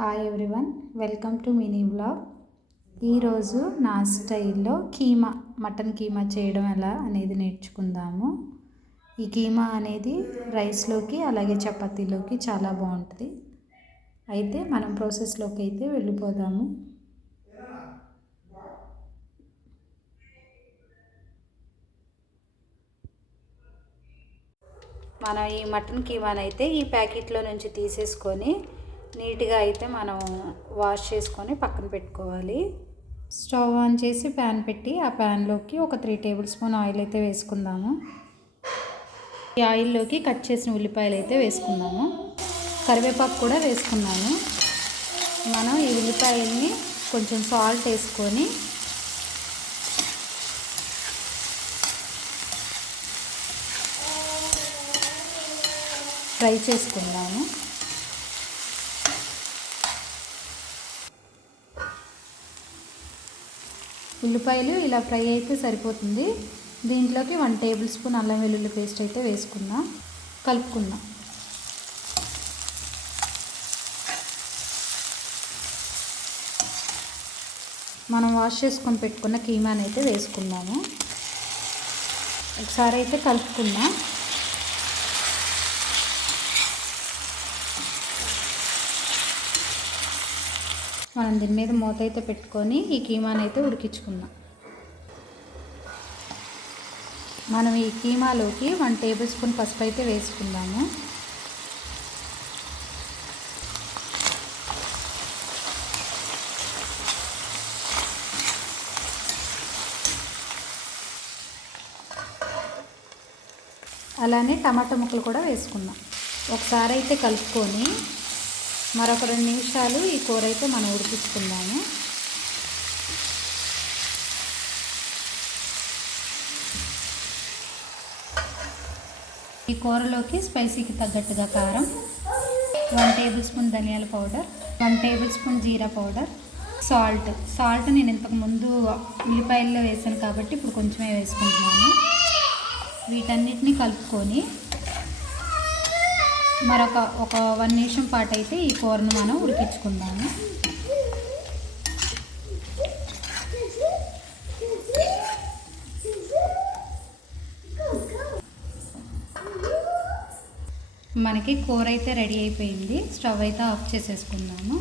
Hi everyone, welcome to mini blog. ఈరోజు నా స్టైల్లో కీమా, మటన్ కీమా చేయడం ఎలా అనేది నేర్చుకుందాము. ఈ కీమా అనేది రైస్లోకి అలాగే చపాతీలోకి చాలా బాగుంటుంది. అయితే మనం ప్రాసెస్లోకి అయితే వెళ్ళిపోదాము. మనం ఈ మటన్ కీమాని అయితే ఈ ప్యాకెట్లో నుంచి తీసేసుకొని నీట్గా అయితే మనం వాష్ చేసుకొని పక్కన పెట్టుకోవాలి. స్టవ్ ఆన్ చేసి ప్యాన్ పెట్టి ఆ ప్యాన్లోకి ఒక 3 టేబుల్ స్పూన్ ఆయిల్ అయితే వేసుకుందాము. ఈ ఆయిల్లోకి కట్ చేసిన ఉల్లిపాయలు అయితే వేసుకుందాము. కరివేపాకు కూడా వేసుకున్నాను. మనం ఈ ఉల్లిపాయల్ని కొంచెం సాల్ట్ వేసుకొని ఫ్రై చేసుకుందాము. ఉల్లిపాయలు ఇలా ఫ్రై అయితే సరిపోతుంది. దీంట్లోకి 1 టేబుల్ స్పూన్ అల్లం వెల్లుల్లి పేస్ట్ అయితే వేసుకుందాం. కలుపుకుందాం. మనం వాష్ చేసుకొని పెట్టుకున్న కీమాని అయితే వేసుకుందాము. ఒకసారి అయితే కలుపుకుందాం. మనం దీని మీద మూత అయితే పెట్టుకొని ఈ కీమాని అయితే ఉడికించుకుందాం. మనం ఈ కీమాలోకి 1 టేబుల్ స్పూన్ పసుపు అయితే వేసుకుందాము. అలానే టమాటా ముక్కలు కూడా వేసుకుందాం. ఒకసారి అయితే కలుపుకొని మరొక 2 నిమిషాలు ఈ కూర అయితే మనం ఉడికించుకుందాము. ఈ కూరలోకి స్పైసీకి తగ్గట్టుగా కారం, 1 టేబుల్ స్పూన్ ధనియాల పౌడర్, 1 టేబుల్ స్పూన్ జీరా పౌడర్, సాల్ట్ నేను ఇంతకుముందు ఉల్లిపాయల్లో వేసాను కాబట్టి ఇప్పుడు కొంచెమే వేసుకుంటున్నాను. వీటన్నిటిని కలుపుకొని మరొక 1 నిమిషం పాటు అయితే ఈ కూరను మనం ఉడికించుకుందాము. మనకి కూర అయితే రెడీ అయిపోయింది. స్టవ్ అయితే ఆఫ్ చేసేసుకుందాము.